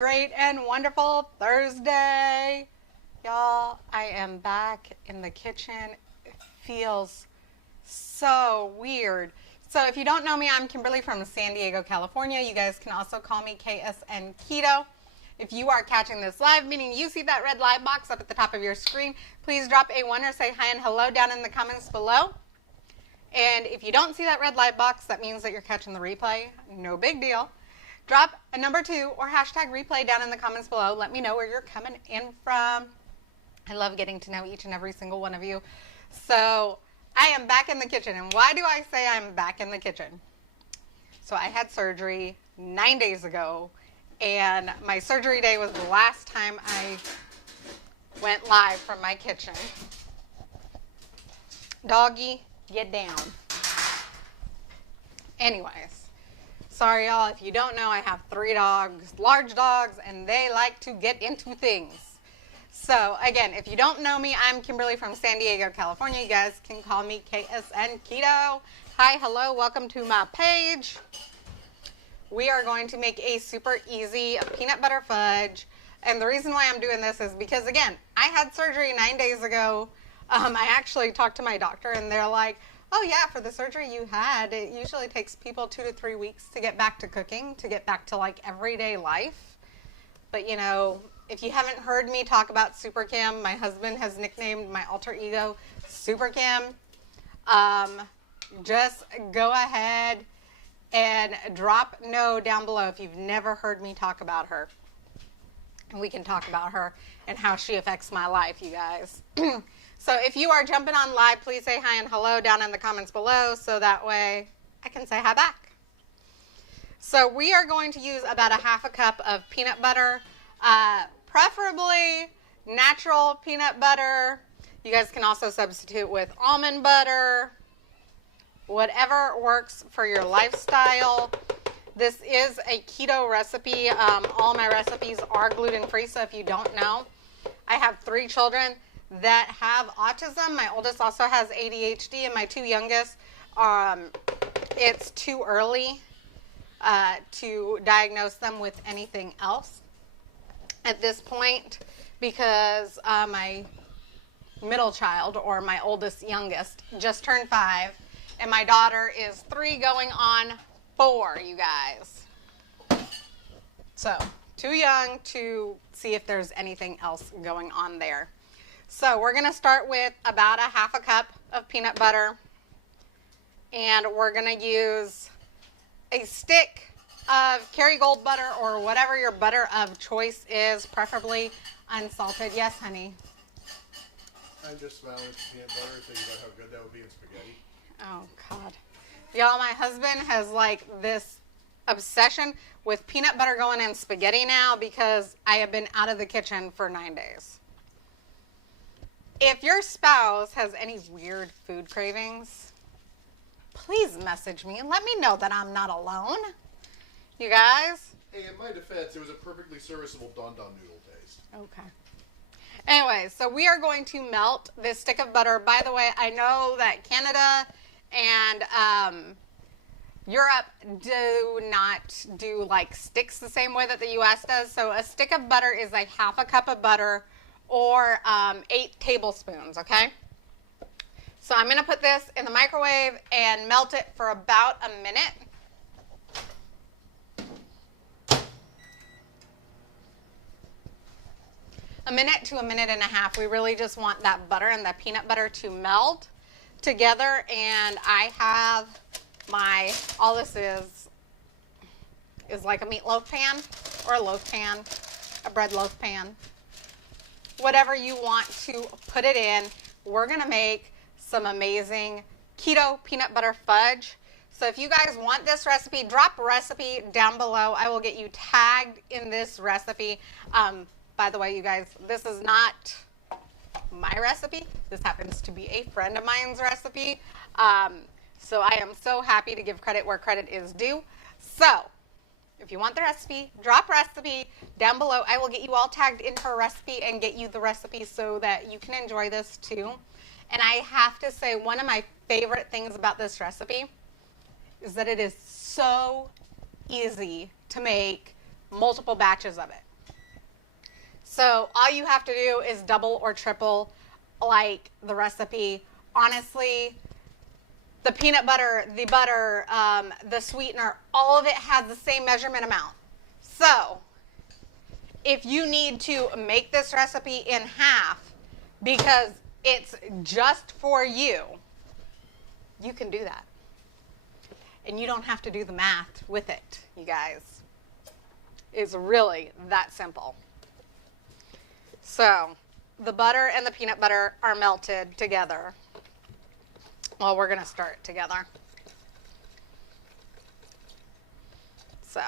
Great and wonderful Thursday. Y'all, I am back in the kitchen. It feels so weird. So if you don't know me, I'm Kimberly from San Diego, California. You guys can also call me KSN Keto. If you are catching this live, meaning you see that red live box up at the top of your screen, please drop a 1 or say hi and hello down in the comments below. And if you don't see that red live box, that means that you're catching the replay. No big deal. Drop a number 2 or hashtag replay down in the comments below. Let me know where you're coming in from. I love getting to know each and every single one of you. So I am back in the kitchen. And why do I say I'm back in the kitchen? So I had surgery 9 days ago. And my surgery day was the last time I went live from my kitchen. Doggy, get down. Anyways. Sorry, y'all. If you don't know, I have 3 dogs, large dogs, and they like to get into things. So, again, if you don't know me, I'm Kimberly from San Diego, California. You guys can call me KSN Keto. Hi, hello, welcome to my page. We are going to make a super easy peanut butter fudge. And the reason why I'm doing this is because, again, I had surgery 9 days ago. I actually talked to my doctor, and they're like, oh yeah, for the surgery you had, it usually takes people 2 to 3 weeks to get back to cooking, to get back to like everyday life. But you know, if you haven't heard me talk about Super Kim, my husband has nicknamed my alter ego Super Kim. Just go ahead and drop no down below if you've never heard me talk about her. And we can talk about her and how she affects my life, you guys. So if you are jumping on live, please say hi and hello down in the comments below so that way I can say hi back. So we are going to use about a half a cup of peanut butter, preferably natural peanut butter. You guys can also substitute with almond butter, whatever works for your lifestyle. This is a keto recipe. All my recipes are gluten-free, so if you don't know, I have 3 children that have autism. My oldest also has ADHD, and my 2 youngest, it's too early to diagnose them with anything else at this point because my middle child, or my oldest youngest, just turned 5, and my daughter is 3 going on 4, you guys. So, too young to see if there's anything else going on there. So we're going to start with about a half a cup of peanut butter, and we're going to use a stick of Kerrygold butter or whatever your butter of choice is, preferably unsalted. Yes, honey? I'm just smelling peanut butter, thinking about how good that would be in spaghetti. Oh, God. Y'all, my husband has like this obsession with peanut butter going in spaghetti now because I have been out of the kitchen for 9 days. If your spouse has any weird food cravings, please message me and let me know that I'm not alone. You guys? Hey, in my defense, it was a perfectly serviceable Don Don noodle taste. Okay. Anyway, so we are going to melt this stick of butter. By the way, I know that Canada and Europe do not do like sticks the same way that the U.S. does. So a stick of butter is like half a cup of butter, or 8 tablespoons, okay? So I'm going to put this in the microwave and melt it for about a minute. A minute to a minute and a half. We really just want that butter and that peanut butter to melt together. And I have my, all this is like a meatloaf pan or a loaf pan, a bread loaf pan. Whatever you want to put it in. We're going to make some amazing keto peanut butter fudge. So if you guys want this recipe, drop a recipe down below. I will get you tagged in this recipe. By the way, you guys, this is not my recipe. This happens to be a friend of mine's recipe. So I am so happy to give credit where credit is due. So if you want the recipe, drop recipe down below. I will get you all tagged in her recipe and get you the recipe so that you can enjoy this too. And I have to say, one of my favorite things about this recipe is that it is so easy to make multiple batches of it. So all you have to do is double or triple like the recipe. Honestly, the peanut butter, the sweetener, all of it has the same measurement amount. So if you need to make this recipe in half because it's just for you, you can do that. And you don't have to do the math with it, you guys. It's really that simple. So the butter and the peanut butter are melted together. Well, we're going to stir it together. So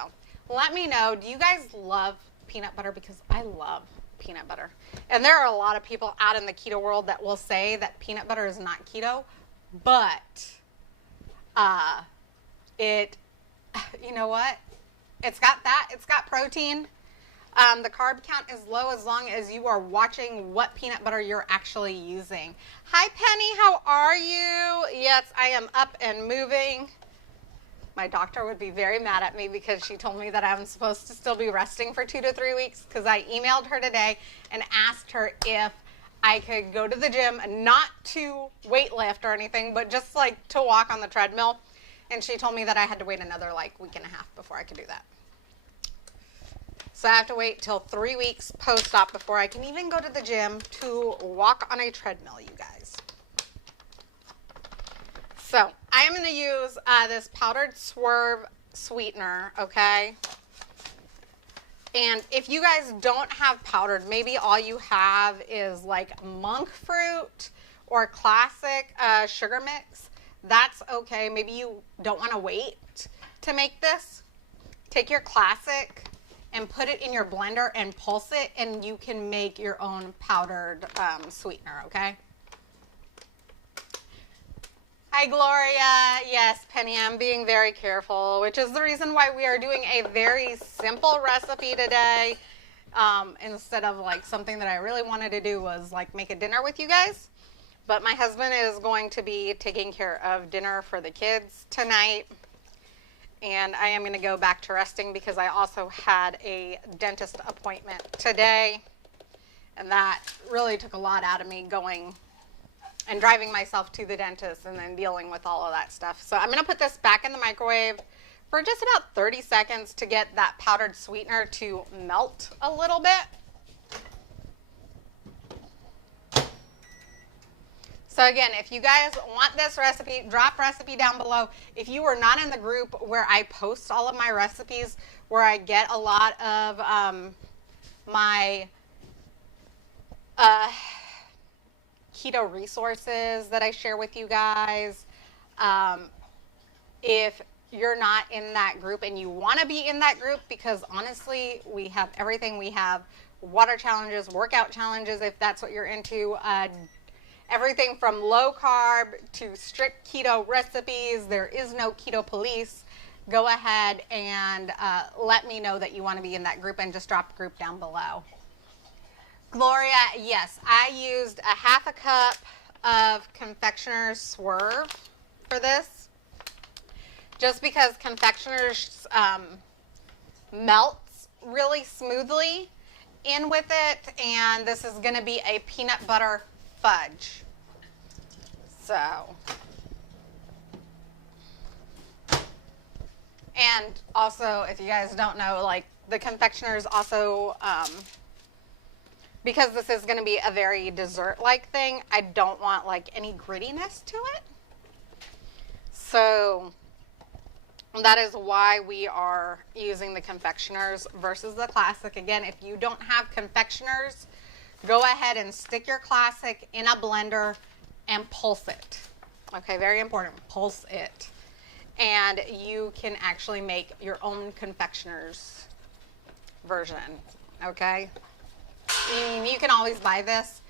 let me know, do you guys love peanut butter? Because I love peanut butter. And there are a lot of people out in the keto world that will say that peanut butter is not keto, but you know what? It's got protein. The carb count is low as long as you are watching what peanut butter you're actually using. Hi, Penny. How are you? Yes, I am up and moving. My doctor would be very mad at me because she told me that I'm supposed to still be resting for 2 to 3 weeks because I emailed her today and asked her if I could go to the gym, not to weight lift or anything, but just like to walk on the treadmill. And she told me that I had to wait another week and a half before I could do that. So I have to wait till 3 weeks post-op before I can even go to the gym to walk on a treadmill, you guys. So I am going to use this powdered Swerve sweetener, okay? And if you guys don't have powdered, maybe all you have is like monk fruit or classic sugar mix. That's okay. Maybe you don't want to wait to make this. Take your classic and put it in your blender and pulse it, and you can make your own powdered sweetener, okay? Hi, Gloria. Yes, Penny, I'm being very careful, which is the reason why we are doing a very simple recipe today. Instead of something that I really wanted to do was make a dinner with you guys. But my husband is going to be taking care of dinner for the kids tonight. And I am going to go back to resting because I also had a dentist appointment today. And that really took a lot out of me going and driving myself to the dentist and then dealing with all of that stuff. So I'm going to put this back in the microwave for just about 30 seconds to get that powdered sweetener to melt a little bit. So again, if you guys want this recipe, drop recipe down below. If you are not in the group where I post all of my recipes, where I get a lot of my keto resources that I share with you guys, if you're not in that group and you want to be in that group, because honestly, we have everything. We have water challenges, workout challenges, if that's what you're into, everything from low carb to strict keto recipes. There is no keto police. Go ahead and let me know that you want to be in that group and just drop the group down below. Gloria, yes, I used a half a cup of Confectioner's Swerve for this, just because Confectioner's melts really smoothly in with it, and this is going to be a peanut butter fudge. So, and also, if you guys don't know, the Confectioner's also, because this is going to be a very dessert-like thing, I don't want any grittiness to it. So that is why we are using the Confectioner's versus the classic. Again, if you don't have Confectioner's, go ahead and stick your classic in a blender and pulse it. Okay, very important, pulse it. And you can actually make your own Confectioner's version, okay? You can always buy this.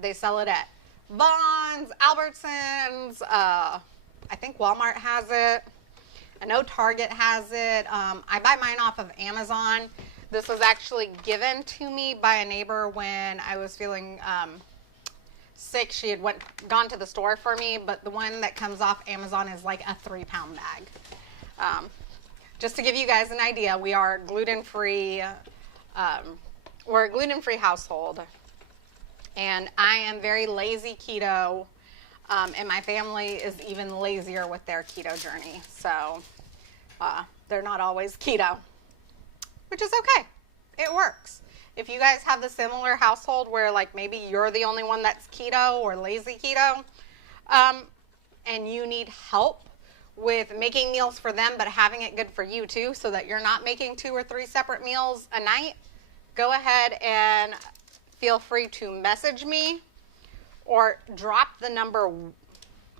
They sell it at Vons, Albertsons, I think Walmart has it. I know Target has it. I buy mine off of Amazon. This was actually given to me by a neighbor when I was feeling sick. She had gone to the store for me, but the one that comes off Amazon is like a 3-pound bag. Just to give you guys an idea, we are gluten-free, we're a gluten-free household, and I am very lazy keto, and my family is even lazier with their keto journey. So they're not always keto, which is okay. It works. If you guys have the similar household where like maybe you're the only one that's keto or lazy keto, and you need help with making meals for them but having it good for you too, so that you're not making 2 or 3 separate meals a night, go ahead and feel free to message me or drop the number,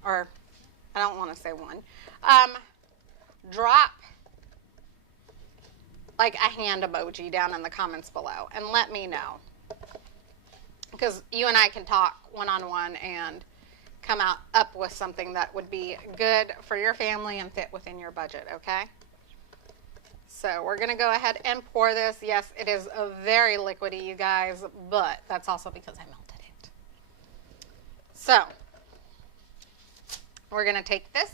or I don't want to say one, drop like a hand emoji down in the comments below and let me know, because you and I can talk one-on-one and come up with something that would be good for your family and fit within your budget, okay? So we're going to go ahead and pour this. Yes, it is a very liquidy, you guys, but that's also because I melted it. So we're going to take this.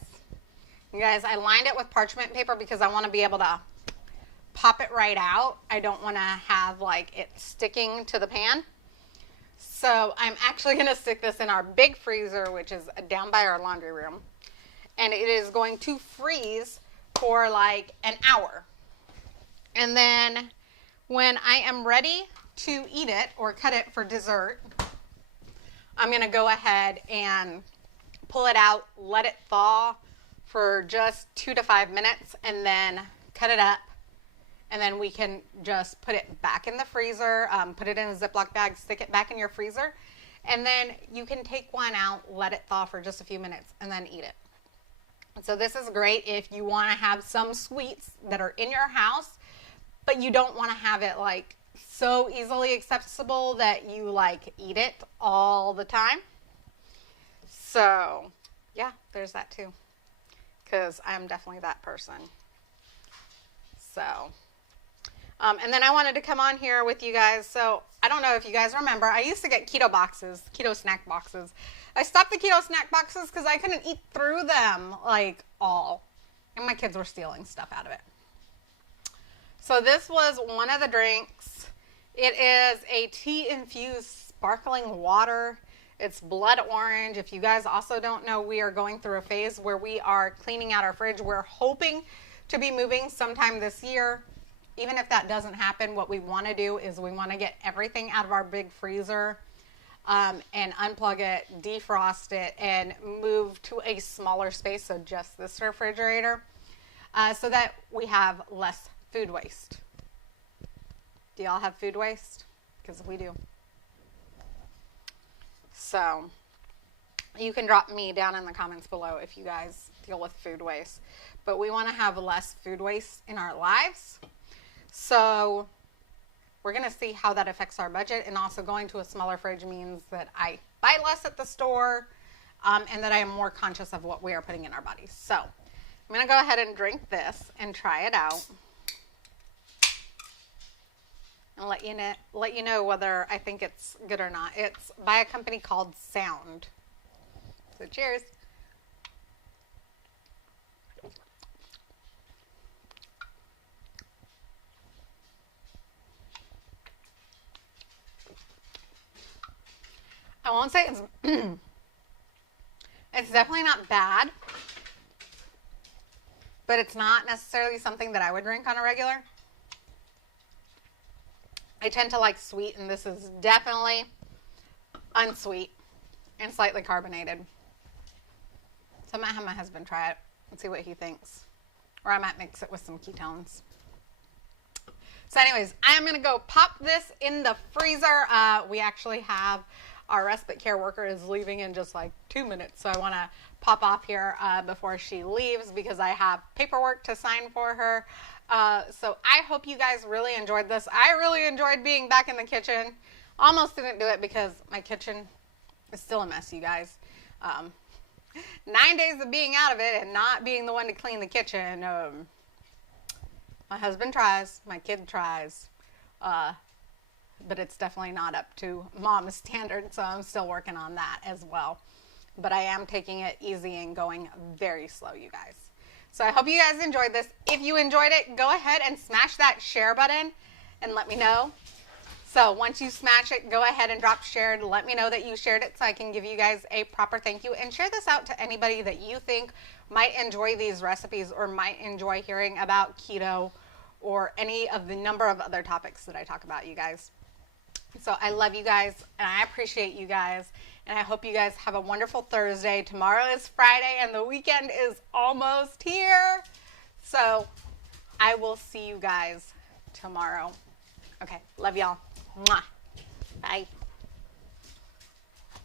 You guys, I lined it with parchment paper because I want to be able to pop it right out. I don't want to have like it sticking to the pan. So I'm actually going to stick this in our big freezer, which is down by our laundry room. And it is going to freeze for like an hour. And then when I am ready to eat it or cut it for dessert, I'm going to go ahead and pull it out, let it thaw for just 2 to 5 minutes, and then cut it up. And then we can just put it back in the freezer, put it in a Ziploc bag, stick it back in your freezer. And then you can take one out, let it thaw for just a few minutes, and then eat it. So this is great if you want to have some sweets that are in your house, but you don't want to have it like so easily accessible that you like eat it all the time. So yeah, there's that too, because I'm definitely that person. So and then I wanted to come on here with you guys. So I don't know if you guys remember, I used to get keto boxes, keto snack boxes. I stopped the keto snack boxes because I couldn't eat through them like all. And my kids were stealing stuff out of it. So this was one of the drinks. It is a tea-infused sparkling water. It's blood orange. If you guys also don't know, we are going through a phase where we are cleaning out our fridge. We're hoping to be moving sometime this year. Even if that doesn't happen, what we want to do is we want to get everything out of our big freezer and unplug it, defrost it, and move to a smaller space, so just this refrigerator, so that we have less food waste. Do y'all have food waste? Because we do. So you can drop me down in the comments below if you guys deal with food waste. But we want to have less food waste in our lives. So we're going to see how that affects our budget, and also going to a smaller fridge means that I buy less at the store and that I am more conscious of what we are putting in our bodies. So I'm going to go ahead and drink this and try it out and let you know whether I think it's good or not. It's by a company called Sound. So cheers. I won't say it's it's definitely not bad, but it's not necessarily something that I would drink on a regular. I tend to like sweet, and this is definitely unsweet and slightly carbonated. So I might have my husband try it and see what he thinks. Or I might mix it with some ketones. So anyways, I'm going to go pop this in the freezer. We actually have our respite care worker is leaving in just like 2 minutes. So I want to pop off here before she leaves because I have paperwork to sign for her. So I hope you guys really enjoyed this. I really enjoyed being back in the kitchen. Almost didn't do it because my kitchen is still a mess, you guys. 9 days of being out of it and not being the one to clean the kitchen. My husband tries, my kid tries, but it's definitely not up to mom's standard, so I'm still working on that as well. But I am taking it easy and going very slow, you guys. So I hope you guys enjoyed this. If you enjoyed it, go ahead and smash that share button and let me know So once you smash it, go ahead and drop shared. Let me know that you shared it so I can give you guys a proper thank you. And share this out to anybody that you think might enjoy these recipes or might enjoy hearing about keto or any of the number of other topics that I talk about, you guys. So I love you guys and I appreciate you guys. And I hope you guys have a wonderful Thursday. Tomorrow is Friday and the weekend is almost here. So I will see you guys tomorrow. Okay, love y'all. Mwah. Bye.